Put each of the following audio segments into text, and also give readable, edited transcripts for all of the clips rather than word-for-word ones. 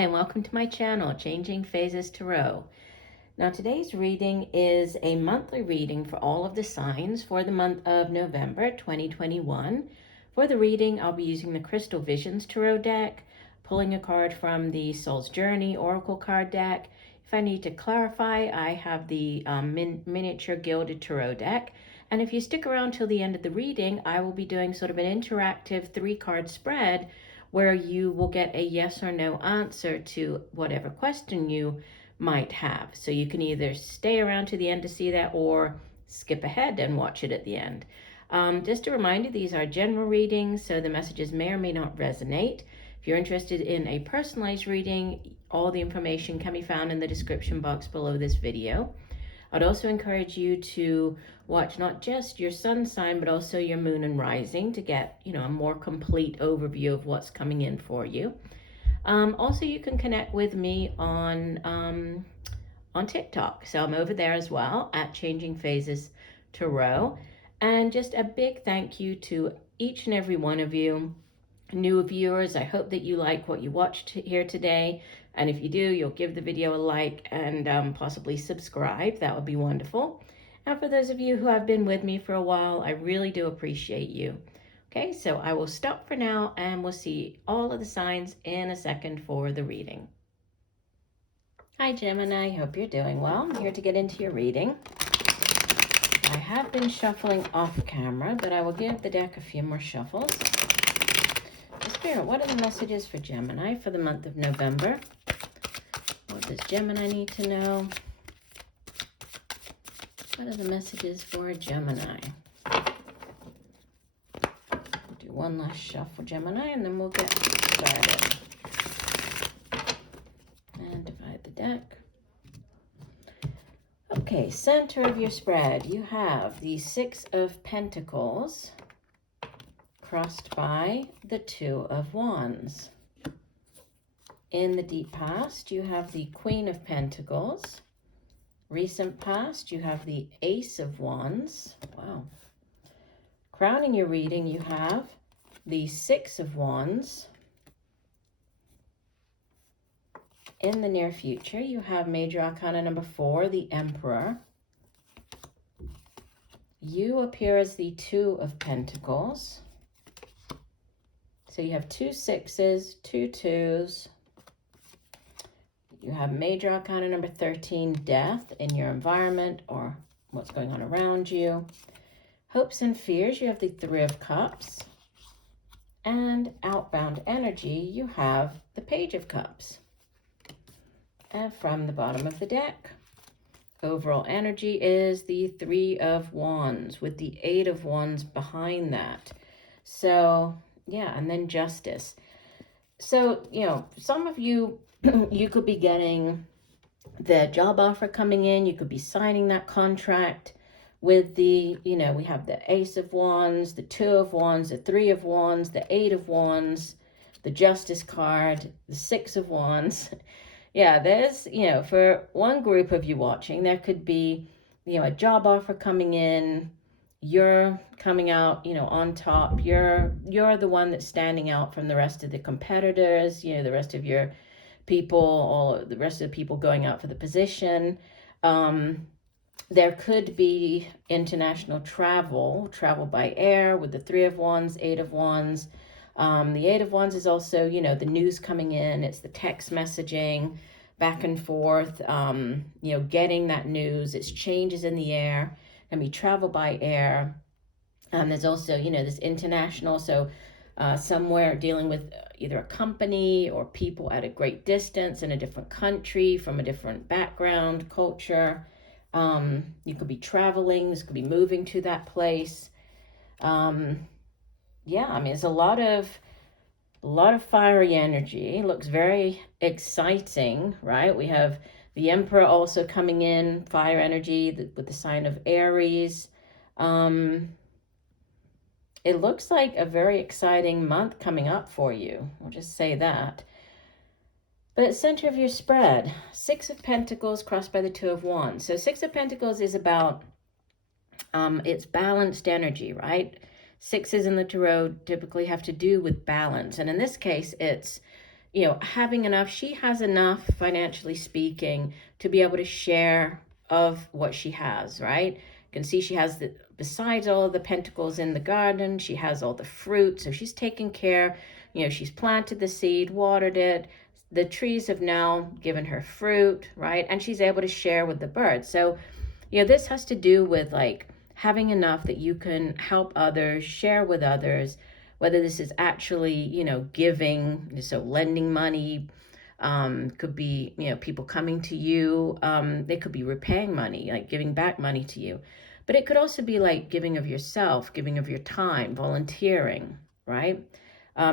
Hi, and welcome to my channel, Changing Phases Tarot. Now, today's reading is a monthly reading for all of the signs for the month of November 2021. For the reading, I'll be using the Crystal Visions Tarot deck, pulling a card from the Soul's Journey Oracle card deck. If I need to clarify, I have the miniature gilded tarot deck. And if you stick around till the end of the reading, I will be doing sort of an interactive 3-card spread where you will get a yes or no answer to whatever question you might have. So you can either stay around to the end to see that or skip ahead and watch it at the end. Just a reminder, these are general readings, so the messages may or may not resonate. If you're interested in a personalized reading, all the information can be found in the description box below this video. I'd also encourage you to watch not just your sun sign, but also your moon and rising to get, a more complete overview of what's coming in for you. Also, you can connect with me on TikTok. So I'm over there as well at Changing Phases Tarot. And just a big thank you to each and every one of you. New viewers, I hope that you like what you watched here today. And if you do, you'll give the video a like and possibly subscribe. That would be wonderful. And for those of you who have been with me for a while, I really do appreciate you. Okay, so I will stop for now and we'll see all of the signs in a second for the reading. Hi Gemini, hope you're doing well. I'm here to get into your reading. I have been shuffling off camera, but I will give the deck a few more shuffles. Spirit, what are the messages for Gemini for the month of November? What does Gemini need to know? What are the messages for Gemini? We'll do one last shuffle, Gemini, and then we'll get started. And divide the deck. Okay, center of your spread, you have the 6 of Pentacles crossed by the 2 of Wands. In the deep past, you have the Queen of Pentacles. Recent past, you have the Ace of Wands. Wow. Crowning your reading, you have the 6 of Wands. In the near future, you have Major Arcana number 4, the Emperor. You appear as the 2 of Pentacles. So you have 2 6s, 2 2s. You have Major Arcana number 13, Death, in your environment or what's going on around you. Hopes and fears, you have the 3 of Cups. And outbound energy, you have the Page of Cups. And from the bottom of the deck, overall energy is the 3 of Wands with the 8 of Wands behind that. So yeah, and then Justice. So, some of you, you could be getting the job offer coming in. You could be signing that contract with the, we have the Ace of Wands, the 2 of Wands, the 3 of Wands, the 8 of Wands, the Justice card, the 6 of Wands. Yeah, there's, for one group of you watching, there could be, a job offer coming in. You're coming out, on top. You're the one that's standing out from the rest of the competitors, the rest of your people, all the rest of the people going out for the position. There could be international travel by air with the 3 of Wands, 8 of Wands. The 8 of Wands is also, the news coming in. It's the text messaging back and forth, getting that news. It's changes in the air. Can be travel by air. There's also, this international, so somewhere dealing with either a company or people at a great distance in a different country from a different background, culture. You could be traveling. This could be moving to that place. It's a lot of fiery energy. It looks very exciting, right? We have the Emperor also coming in, fire energy with the sign of Aries. It looks like a very exciting month coming up for you. I'll just say that. But at center of your spread, 6 of Pentacles crossed by the 2 of Wands. So 6 of Pentacles is about, it's balanced energy, right? 6s in the tarot typically have to do with balance. And in this case, it's having enough. She has enough, financially speaking, to be able to share of what she has, right? You can see she has besides all of the pentacles in the garden, she has all the fruit. So she's taken care, she's planted the seed, watered it. The trees have now given her fruit, right? And she's able to share with the birds. So, this has to do with like having enough that you can help others, share with others, whether this is actually, giving, so lending money, could be, people coming to you. They could be repaying money, like giving back money to you. But it could also be like giving of yourself, giving of your time, volunteering, right?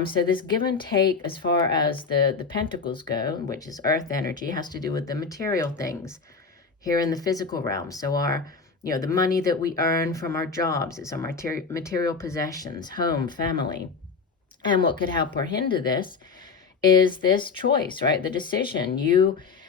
So this give and take as far as the pentacles go, which is earth energy, has to do with the material things here in the physical realm. So the money that we earn from our jobs, it's our material possessions, home, family. And what could help or hinder this is this choice, right? The decision.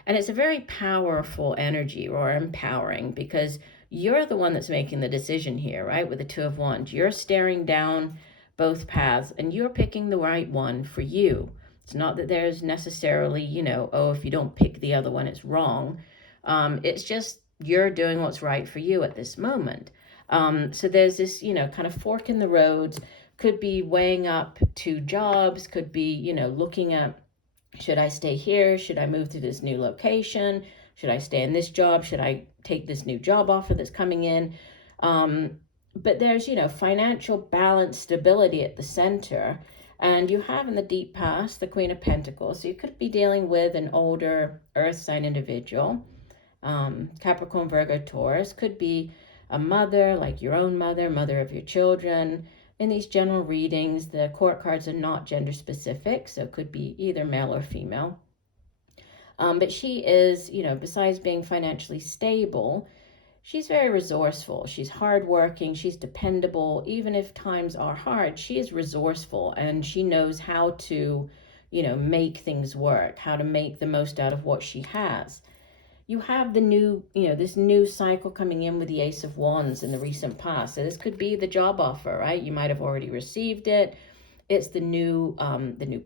And it's a very powerful energy, or empowering, because you're the one that's making the decision here, right? With the Two of Wands, you're staring down both paths and you're picking the right one for you. It's not that there's necessarily, if you don't pick the other one, it's wrong. It's just you're doing what's right for you at this moment. So there's this, kind of fork in the road. Could be weighing up two jobs, could be, looking at, should I stay here? Should I move to this new location? Should I stay in this job? Should I take this new job offer that's coming in? But there's, financial balance, stability at the center. And you have in the deep past the Queen of Pentacles. So you could be dealing with an older earth sign individual. Capricorn, Virgo, Taurus. Could be a mother, like your own mother, mother of your children. In these general readings, the court cards are not gender specific, so it could be either male or female. But she is, besides being financially stable, she's very resourceful. She's hardworking. She's dependable. Even if times are hard, she is resourceful, and she knows how to, make things work, how to make the most out of what she has. You have the new, this new cycle coming in with the Ace of Wands in the recent past. So this could be the job offer, right? You might have already received it. It's the new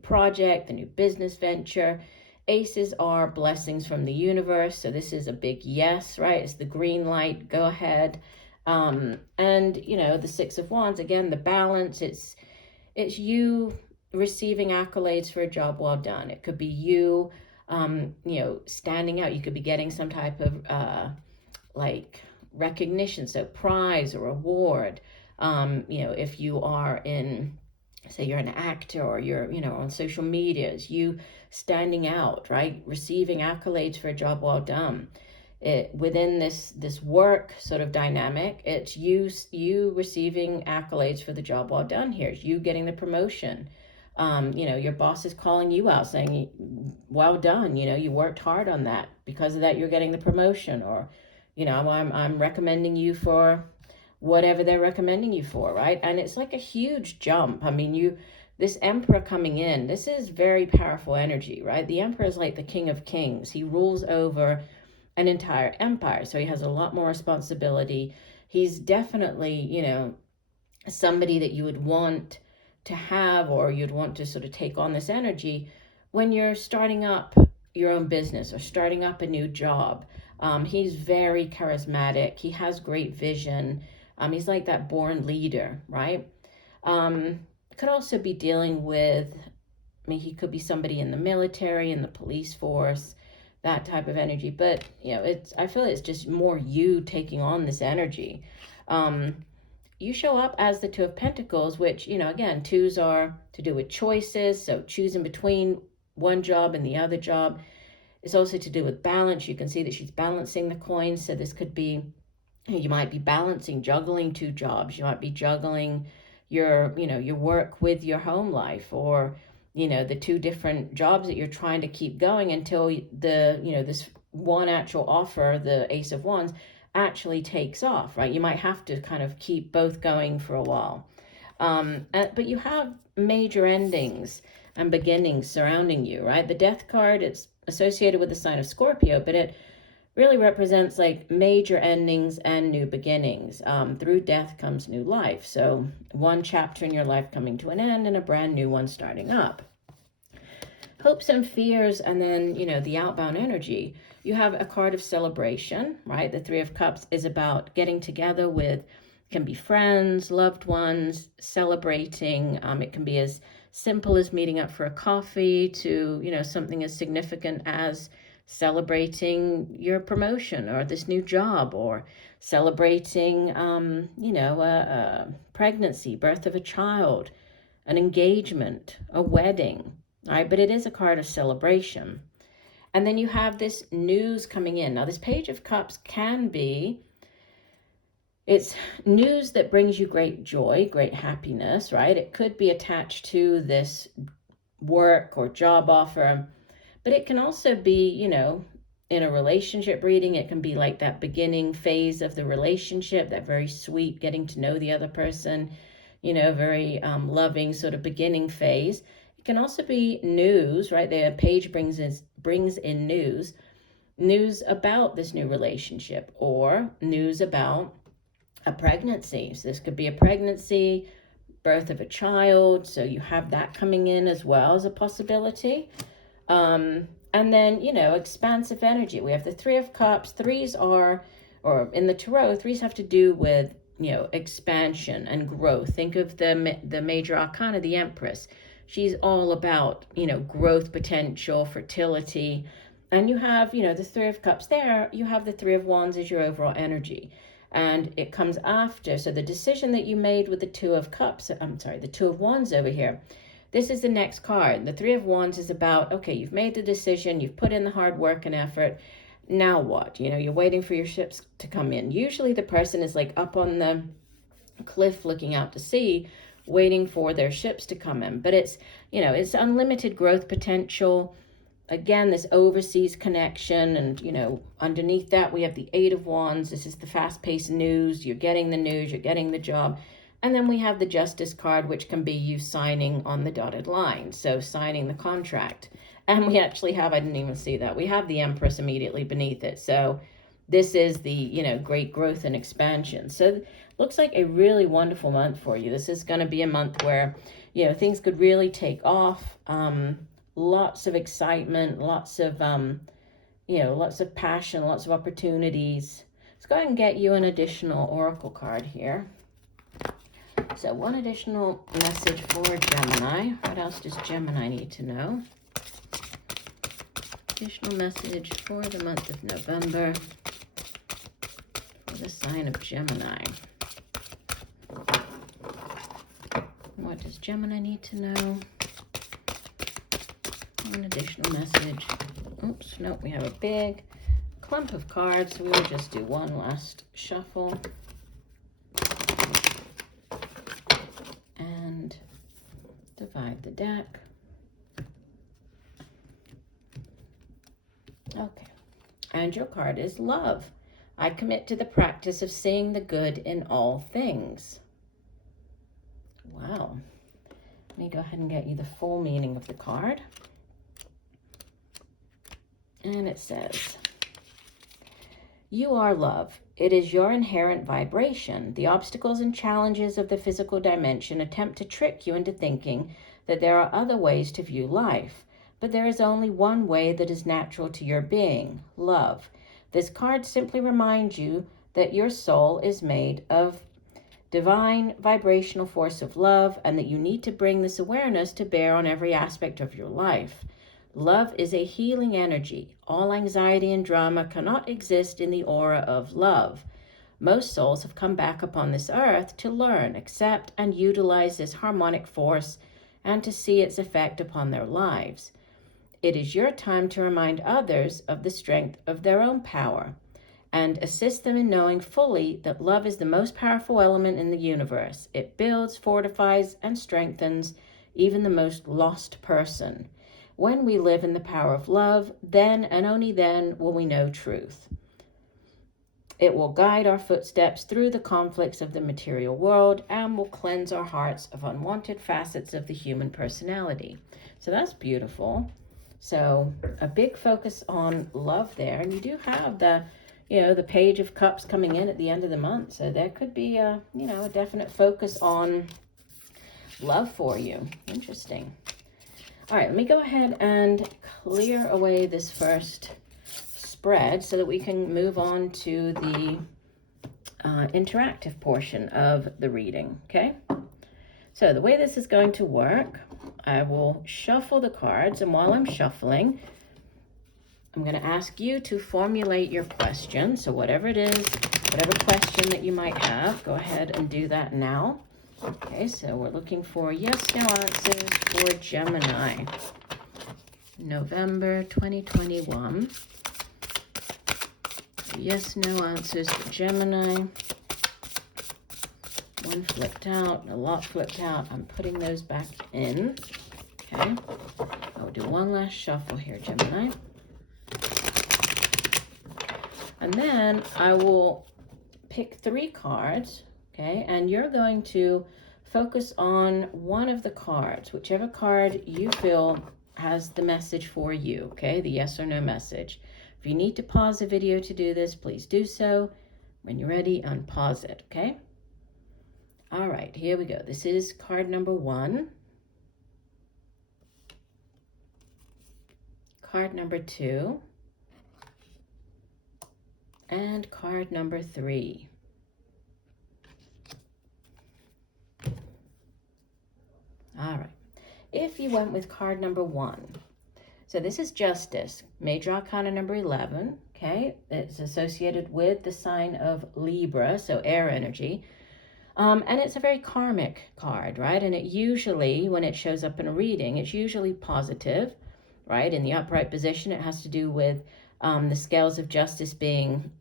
project, the new business venture. Aces are blessings from the universe. So this is a big yes, right? It's the green light, go ahead. And, the Six of Wands, again, the balance, it's you receiving accolades for a job well done. It could be you, standing out. You could be getting some type of recognition, so prize or award. If you are in, say you're an actor, or you're, on social media, it's you standing out, right? Receiving accolades for a job well done. Within this work sort of dynamic, it's you receiving accolades for the job well done here. It's you getting the promotion. Your boss is calling you out saying, well done, you worked hard on that. Because of that, you're getting the promotion. Or, I'm recommending you for whatever they're recommending you for, right? And it's like a huge jump. I mean, this Emperor coming in, this is very powerful energy, right? The Emperor is like the King of Kings. He rules over an entire empire. So he has a lot more responsibility. He's definitely, somebody that you would want to have, or you'd want to sort of take on this energy when you're starting up your own business or starting up a new job. He's very charismatic. He has great vision. He's like that born leader, right? Could also be dealing with, he could be somebody in the military, in the police force, that type of energy. But, I feel it's just more you taking on this energy. You show up as the Two of Pentacles, which, again, twos are to do with choices. So choosing between one job and the other job. It's also to do with balance. You can see that she's balancing the coins. So this could be, you might be balancing, juggling two jobs. You might be juggling your work with your home life, or, the two different jobs that you're trying to keep going until this one actual offer, the Ace of Wands, actually takes off, right? You might have to kind of keep both going for a while. But you have major endings and beginnings surrounding you, right? The Death card, it's associated with the sign of Scorpio, but it really represents like major endings and new beginnings. Through death comes new life. So one chapter in your life coming to an end and a brand new one starting up. hopes and fears, and then, you know, the outbound energy. You have a card of celebration, right? The Three of Cups is about getting together with, can be friends, loved ones, celebrating. It can be as simple as meeting up for a coffee to, you know, something as significant as celebrating your promotion or this new job, or celebrating, you know, a pregnancy, birth of a child, an engagement, a wedding, right? But it is a card of celebration. And then you have this news coming in. Now, this Page of Cups can be, it's news that brings you great joy, great happiness, right? It could be attached to this work or job offer, but it can also be, you know, in a relationship reading. It can be like that beginning phase of the relationship, that very sweet getting to know the other person, you know, very loving sort of beginning phase. It can also be news, right? The page brings in news about this new relationship, or news about a pregnancy. So this could be a pregnancy, birth of a child. So you have that coming in as well as a possibility. And then, you know, expansive energy. We have the Three of Cups. Threes are, or in the Tarot, threes have to do with, you know, expansion and growth. Think of the major arcana, the Empress. She's all about, you know, growth potential, fertility. And you have, you know, the Three of Cups there. You have the Three of Wands as your overall energy. And it comes after. So the decision that you made with the Two of Cups, the Two of Wands over here, this is the next card. The Three of Wands is about, okay, you've made the decision, you've put in the hard work and effort. Now what? You know, you're waiting for your ships to come in. Usually the person is like up on the cliff looking out to sea, waiting for their ships to come in. But it's, you know, it's unlimited growth potential. Again, this overseas connection, and, you know, underneath that we have the Eight of Wands. This is the fast-paced news. You're getting the news, you're getting the job. And then we have the Justice card, which can be you signing on the dotted line, so signing the contract. And we actually have, I didn't even see that, we have the Empress immediately beneath it. So this is the, you know, great growth and expansion. So looks like a really wonderful month for you. This is going to be a month where, you know, things could really take off. Lots of excitement, lots of, you know, lots of passion, lots of opportunities. Let's go ahead and get you an additional oracle card here. So one additional message for Gemini. What else does Gemini need to know? Additional message for the month of November for the sign of Gemini. What does Gemini need to know? One additional message. Oops, nope, we have a big clump of cards, so we'll just do one last shuffle. And divide the deck. Okay, and your card is love. I commit to the practice of seeing the good in all things. Wow. Let me go ahead and get you the full meaning of the card. And it says, you are love. It is your inherent vibration. The obstacles and challenges of the physical dimension attempt to trick you into thinking that there are other ways to view life. But there is only one way that is natural to your being, love. This card simply reminds you that your soul is made of divine vibrational force of love, and that you need to bring this awareness to bear on every aspect of your life. Love is a healing energy. All anxiety and drama cannot exist in the aura of love. Most souls have come back upon this earth to learn, accept, and utilize this harmonic force, and to see its effect upon their lives. It is your time to remind others of the strength of their own power, and assist them in knowing fully that love is the most powerful element in the universe. It builds, fortifies, and strengthens even the most lost person. When we live in the power of love, then and only then will we know truth. It will guide our footsteps through the conflicts of the material world and will cleanse our hearts of unwanted facets of the human personality. So that's beautiful. So a big focus on love there. And you do have the, you know, the Page of Cups coming in at the end of the month. So there could be a, you know, a definite focus on love for you. Interesting. All right, let me go ahead and clear away this first spread so that we can move on to the interactive portion of the reading, okay? So the way this is going to work, I will shuffle the cards, and while I'm shuffling, I'm going to ask you to formulate your question. So whatever it is, whatever question that you might have, go ahead and do that now. Okay, so we're looking for yes, no answers for Gemini, November 2021. Yes, no answers for Gemini. One flipped out, a lot flipped out. I'm putting those back in. Okay, I'll do one last shuffle here, Gemini. And then I will pick 3 cards, okay? And you're going to focus on one of the cards, whichever card you feel has the message for you, okay? The yes or no message. If you need to pause the video to do this, please do so. When you're ready, unpause it, okay? All right, here we go. This is card number 1. Card number 2. And card number 3. All right. If you went with card number 1, so this is Justice, Major Arcana number 11, okay? It's associated with the sign of Libra, so air energy. And it's a very karmic card, right? And it usually, when it shows up in a reading, it's usually positive, right? In the upright position, it has to do with the scales of justice being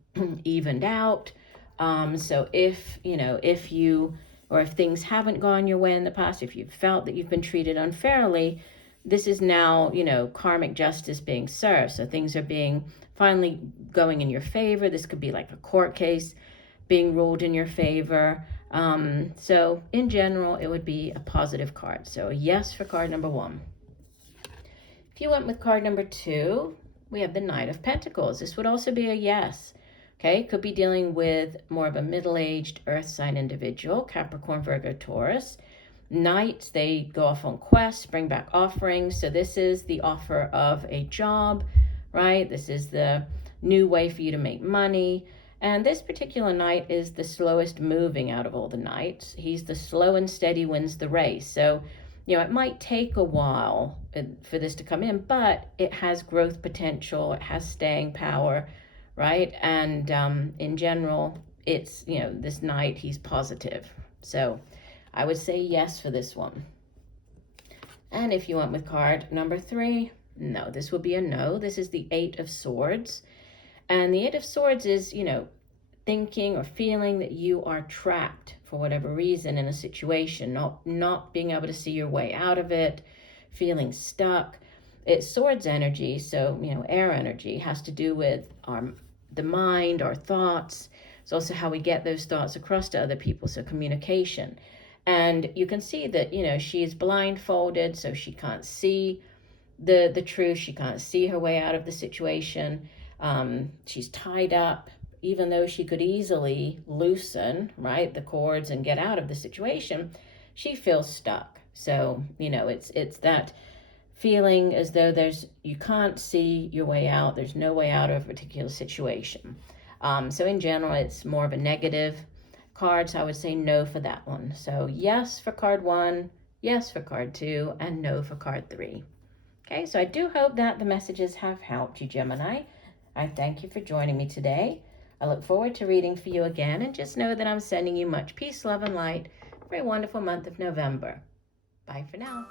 evened out. So if, if things haven't gone your way in the past, if you've felt that you've been treated unfairly, this is now, karmic justice being served. So things are being finally going in your favor. This could be like a court case being ruled in your favor. So in general, it would be a positive card. So a yes for card number 1. If you went with card number 2, we have the Knight of Pentacles. This would also be a yes. Okay, could be dealing with more of a middle-aged earth sign individual, Capricorn, Virgo, Taurus. Knights, they go off on quests, bring back offerings. So this is the offer of a job, right? This is the new way for you to make money. And this particular knight is the slowest moving out of all the knights. He's the slow and steady wins the race. So, it might take a while for this to come in, but it has growth potential. It has staying power, right? And in general, it's, this knight, he's positive. So I would say yes for this one. And if you went with card number 3, no, this would be a no. This is the 8 of Swords. And the 8 of Swords is, thinking or feeling that you are trapped for whatever reason in a situation, not being able to see your way out of it, feeling stuck. It's Swords energy, so, air energy has to do with the mind, our thoughts. It's also how we get those thoughts across to other people, so communication. And you can see that, she's blindfolded, so she can't see the truth. She can't see her way out of the situation. She's tied up, even though she could easily loosen, right, the cords and get out of the situation, she feels stuck. So, it's that feeling as though you can't see your way out. There's no way out of a particular situation. So in general, it's more of a negative card. So I would say no for that one. So yes for card 1, yes for card 2, and no for card 3. Okay, so I do hope that the messages have helped you, Gemini. I thank you for joining me today. I look forward to reading for you again, and just know that I'm sending you much peace, love, and light for a wonderful month of November. Bye for now.